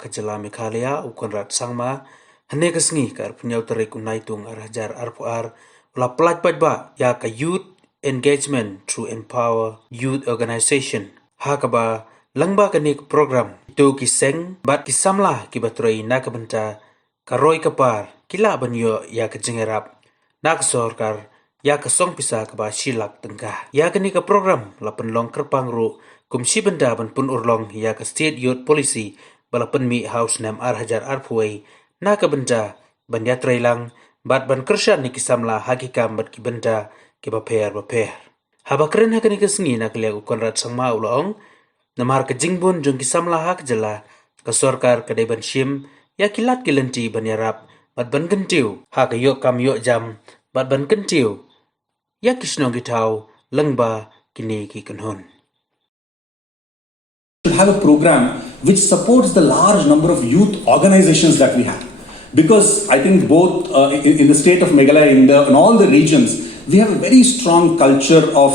kajala Mekhalaya u Conrad Sangma hane kasngi kar punyau tarik unai tung arhajar arpuar ula Pyllait Paidbah ya ka youth engagement through empower youth organization hakaba langba kanik program tu ki seng bat ki samla ki batroi na kabanta karoi kapar kila banyo ya ka jengerap nak sorkar ya ka song pisa ka ba silak tengah ya kani ka program la penlong kerpang ru kumsi benda ban pun urlong ya ka state youth policy bala penmi house nam arhajar arpuai na ka benda ban ya trailang bat ban kyrshan ni kisamla hakikam bat ki benda ki baper haba keren hakani ka sengi na kliak Conrad Sangma ulong namar ka jingbun jong kisamla hak jala ka sorkar ka ban shim ya kilat kilenti ban yarap bat ban kentiu ha ka yok kam yok jam bat ban kentiu ya kisnong gitau lengba kini ki kanhon should have a program which supports the large number of youth organizations that we have. Because I think both in the state of Meghalaya, in all the regions, we have a very strong culture of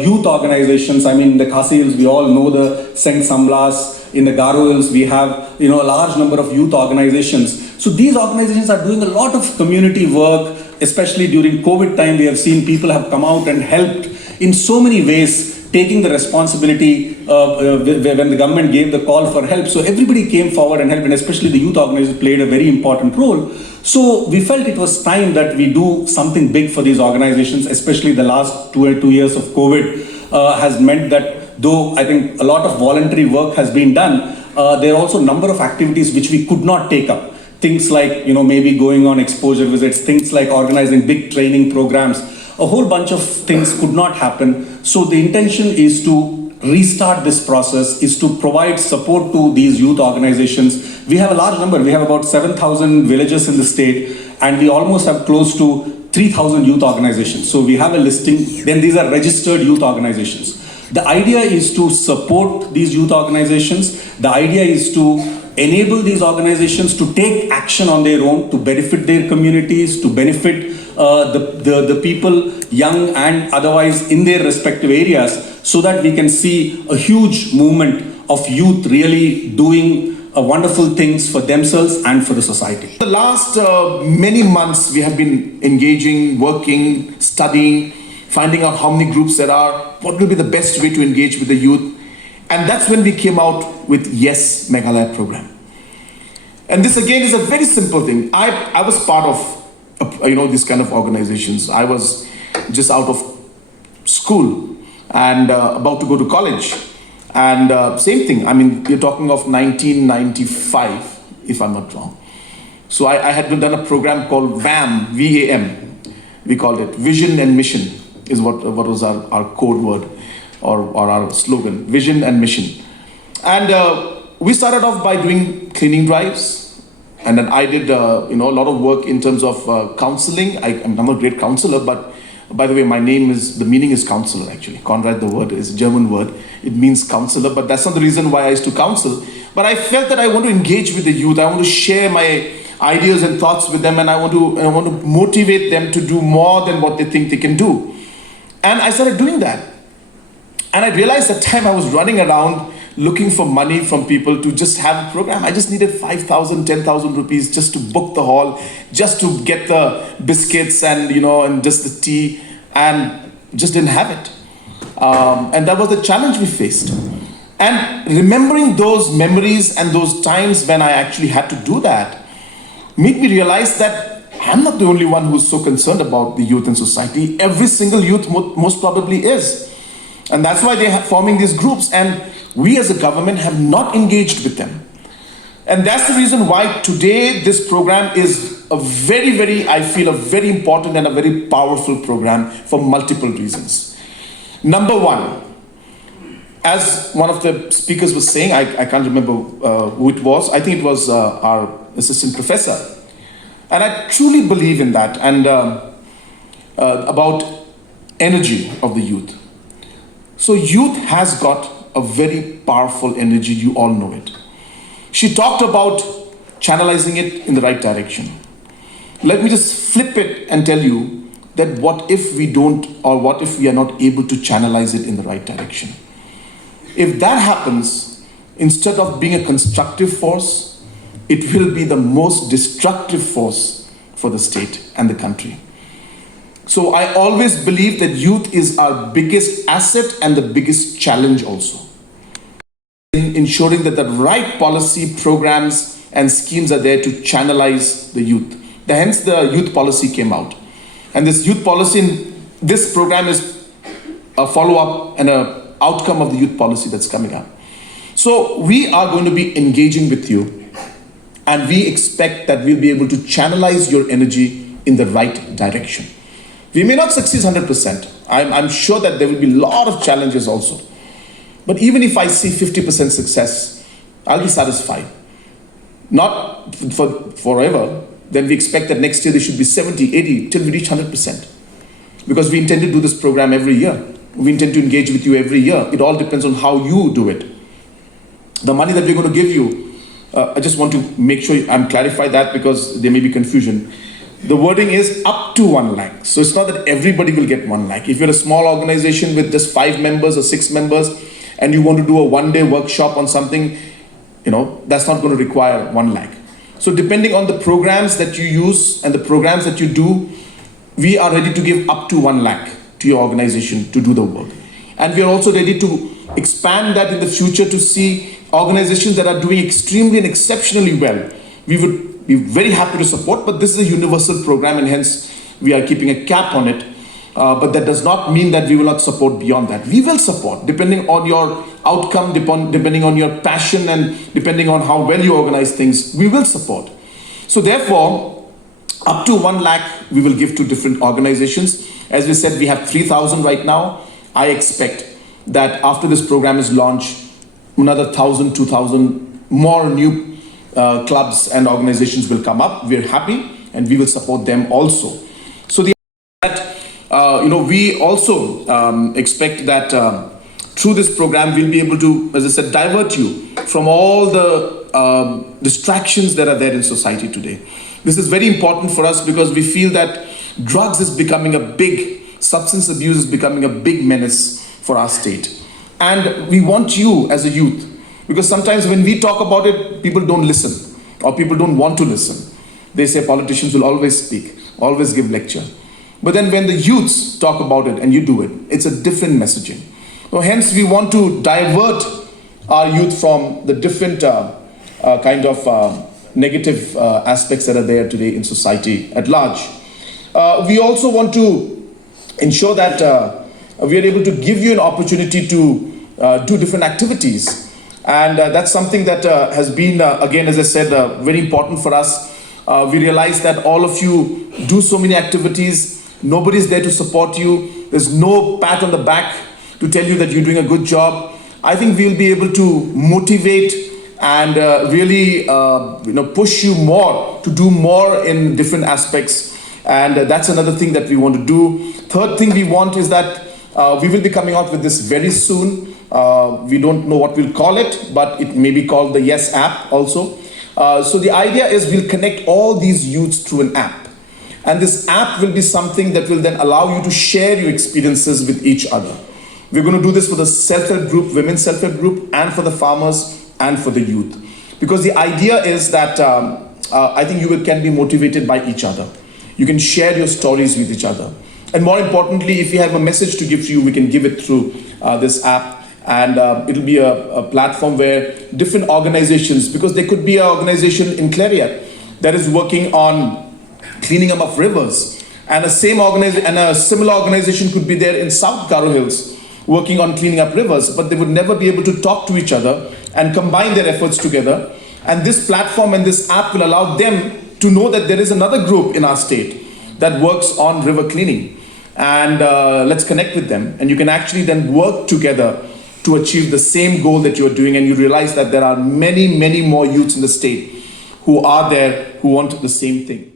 youth organizations. I mean, in the Khasi Hills, we all know the seng samlas. In the Garo Hills, we have a large number of youth organizations. So these organizations are doing a lot of community work, especially during COVID time. We have seen people have come out and helped in so many ways, taking the responsibility when the government gave the call for help. So everybody came forward and helped, and especially the youth organizations played a very important role. So we felt it was time that we do something big for these organizations, especially the last two years of COVID has meant that though I think a lot of voluntary work has been done, there are also a number of activities which we could not take up. Things like, maybe going on exposure visits, things like organizing big training programs. A whole bunch of things could not happen. So the intention is to restart this process, is to provide support to these youth organizations. We have a large number. We have about 7,000 villages in the state, and we almost have close to 3,000 youth organizations. So we have a listing. Then these are registered youth organizations. The idea is to support these youth organizations. The idea is to enable these organizations to take action on their own, to benefit their communities, to benefit the people, young and otherwise, in their respective areas, so that we can see a huge movement of youth really doing wonderful things for themselves and for the society. The last many months we have been engaging, working, studying, finding out how many groups there are, what will be the best way to engage with the youth. And that's when we came out with YESS Meghalaya program. And this again is a very simple thing. I was part of these kind of organizations. I was just out of school and about to go to college. And same thing, I mean, you're talking of 1995, if I'm not wrong. So I had done a program called VAM, V-A-M, we called it. Vision and Mission is what was our code word or our slogan, Vision and Mission. And we started off by doing cleaning drives. And then I did a lot of work in terms of counseling. I'm not a great counselor, but by the way, the meaning is counselor actually. Conrad, the word is a German word. It means counselor, but that's not the reason why I used to counsel. But I felt that I want to engage with the youth. I want to share my ideas and thoughts with them, and I want to motivate them to do more than what they think they can do. And I started doing that. And I realized that time I was running around looking for money from people to just have a program. I just needed 5,000, 10,000 rupees just to book the hall, just to get the biscuits and and just the tea, and just didn't have it. And that was the challenge we faced. And remembering those memories and those times when I actually had to do that made me realize that I'm not the only one who's so concerned about the youth in society. Every single youth most probably is. And that's why they are forming these groups. And we as a government have not engaged with them. And that's the reason why today this program is a very, I feel, a very important and a very powerful program for multiple reasons. Number one, as one of the speakers was saying, I can't remember who it was. I think it was our assistant professor. And I truly believe in that and about energy of the youth. So youth has got a very powerful energy, you all know it. She talked about channelizing it in the right direction. Let me just flip it and tell you that what if we don't, or what if we are not able to channelize it in the right direction? If that happens, instead of being a constructive force, it will be the most destructive force for the state and the country. So I always believe that youth is our biggest asset and the biggest challenge also. In ensuring that the right policy programs and schemes are there to channelize the youth. Hence the youth policy came out. And this youth policy, this program is a follow-up and an outcome of the youth policy that's coming up. So we are going to be engaging with you, and we expect that we'll be able to channelize your energy in the right direction. We may not succeed 100%. I'm sure that there will be a lot of challenges also. But even if I see 50% success, I'll be satisfied. Not for forever. Then we expect that next year there should be 70, 80, till we reach 100%. Because we intend to do this program every year. We intend to engage with you every year. It all depends on how you do it. The money that we're going to give you, I just want to make sure I'm clarify that because there may be confusion. The wording is up to 1 lakh. So it's not that everybody will get 1 lakh. If you're a small organization with just 5 members or 6 members and you want to do a one-day workshop on something, that's not going to require 1 lakh. So depending on the programs that you use and the programs that you do, we are ready to give up to 1 lakh to your organization to do the work. And we are also ready to expand that in the future to see organizations that are doing extremely and exceptionally well. We would be very happy to support, but this is a universal program and hence we are keeping a cap on it. But that does not mean that we will not support beyond that. We will support depending on your outcome, depending on your passion and depending on how well you organize things, we will support. So therefore, up to 1 lakh we will give to different organizations. As we said, we have 3,000 right now. I expect that after this program is launched, another 1,000, 2,000 more new clubs and organizations will come up. We're happy and we will support them also. So we also expect that through this program, we'll be able to, as I said, divert you from all the distractions that are there in society today. This is very important for us because we feel that drugs is becoming substance abuse is becoming a big menace for our state. And we want you as a youth, because sometimes when we talk about it, people don't listen or people don't want to listen. They say politicians will always speak, always give lecture. But then when the youths talk about it and you do it, it's a different messaging. So hence we want to divert our youth from the different negative aspects that are there today in society at large. We also want to ensure that we are able to give you an opportunity to do different activities. And that's something that has been, again, as I said, very important for us. We realize that all of you do so many activities. Nobody's there to support you. There's no pat on the back to tell you that you're doing a good job. I think we'll be able to motivate and really push you more to do more in different aspects. And that's another thing that we want to do. Third thing we want is that we will be coming out with this very soon. We don't know what we'll call it, but it may be called the YESS app also. So the idea is we'll connect all these youths through an app. And this app will be something that will then allow you to share your experiences with each other. We're going to do this for the self-help group, women's self-help group, and for the farmers and for the youth. Because the idea is that I think you can be motivated by each other. You can share your stories with each other. And more importantly, if we have a message to give to you, we can give it through this app. And it'll be a platform where different organizations, because there could be an organization in Clariat that is working on cleaning up of rivers. And a similar organization could be there in South Garo Hills working on cleaning up rivers, but they would never be able to talk to each other and combine their efforts together. And this platform and this app will allow them to know that there is another group in our state that works on river cleaning. And let's connect with them. And you can actually then work together to achieve the same goal that you're doing. And you realize that there are many, many more youths in the state who are there who want the same thing.